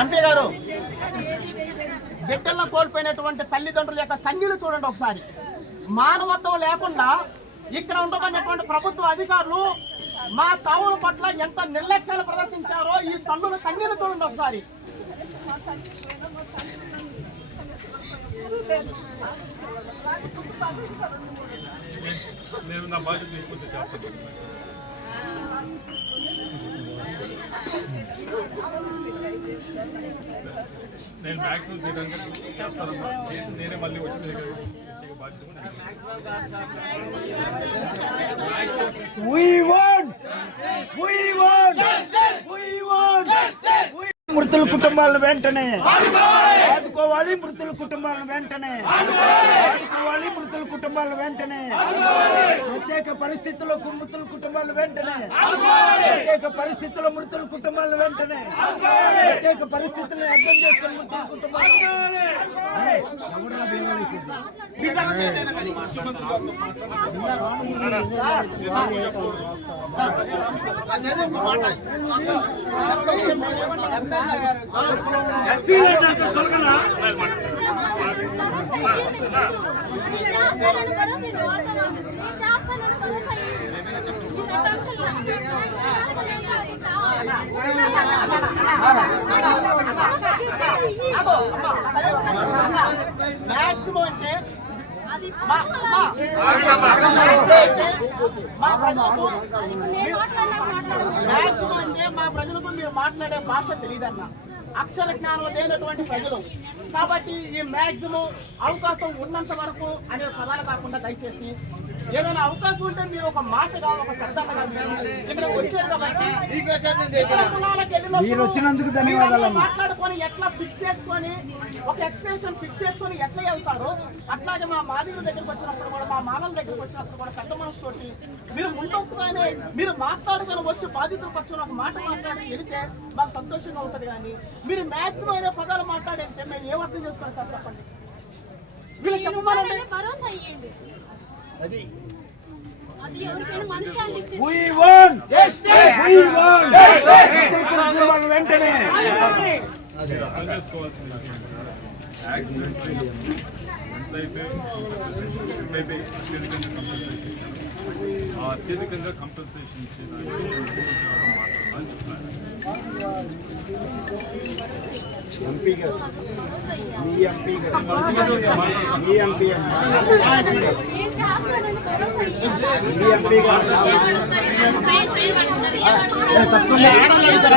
MP గారు, బిడ్డలను కోల్పోయినటువంటి తల్లిదండ్రుల యొక్క కన్నీరు చూడండి ఒకసారి. మానవత్వం లేకుండా ఇక్కడ ఉండబడినటువంటి ప్రభుత్వ అధికారులు మా చావుల పట్ల ఎంత నిర్లక్ష్యాలు ప్రదర్శించారో ఈ తల్లుల కన్నీరు చూడండి ఒకసారి. నేను నా బాధ్యత తీసుకుంటే చేస్తాను. నేను మ్యాక్సిమం చేయడానికి చేస్తానమ్మా. చేసి నేనే మళ్ళీ వచ్చి మీ దగ్గర బాధ్యత. మృతుల కుటుంబాలను వెంటనే ఆదుకోవాలి, మృతుల కుటుంబాలను వెంటనే ఆదుకోవాలి, మృతుల కుటుంబాలను వెంటనే ప్రత్యేక పరిస్థితుల్లో మృతుల కుటుంబాలను వెంటనే ప్రత్యేక పరిస్థితుల్లో మృతుల కుటుంబాలను వెంటనే ప్రత్యేక పరిస్థితులను అర్థం చేసుకుని మృతుల కుటుంబాలు మ్యాక్సిమం అంటే మా ప్రజలకు మీరు మాట్లాడే భాష తెలియదన్న, అక్షర జ్ఞానం లేనటువంటి ప్రజలు. కాబట్టి ఈ మ్యాక్సిమం అవకాశం ఉన్నంత వరకు అనే పదాలు కాకుండా దయచేసి ఏదైనా అవకాశం ఉంటే మీరు ఒక మాటగా ఒక శబ్దంగా ఇక్కడ వచ్చారు కాబట్టి మీరు వచ్చినందుకు ధన్యవాదాలు. మాట్లాడుకొని ఎట్లా ఫిక్స్ చేసుకొని ఒక ఎక్స్ప్రెషన్ ఫిక్స్ చేసుకొని ఎట్లా వెళ్తారో అట్లాగే మా మాదిరి దగ్గరకు వచ్చినప్పుడు కూడా, మా మామల దగ్గరకు వచ్చినప్పుడు కూడా పెద్ద మనసుతోటి మీరు ముందస్తుగానే మీరు మాట్లాడుకొని వచ్చి బాధితులకు వచ్చిన ఒక మాట మాట్లాడి వెళితే మాకు సంతోషంగా ఉంటుంది. కానీ మీరు మ్యాక్సిమం అయిన పదాలు మాట్లాడంటే మేము ఏం అర్థం చేసుకోవాలి సార్ చెప్పండి. వీళ్ళు చెప్పమనండి. వెంటనే అత్యధికంగా కంపల్సేషన్ ఎంపీ గారు, మీ ఎంపీ గారు, మీ ఎంపీ గారు తప్పకుండా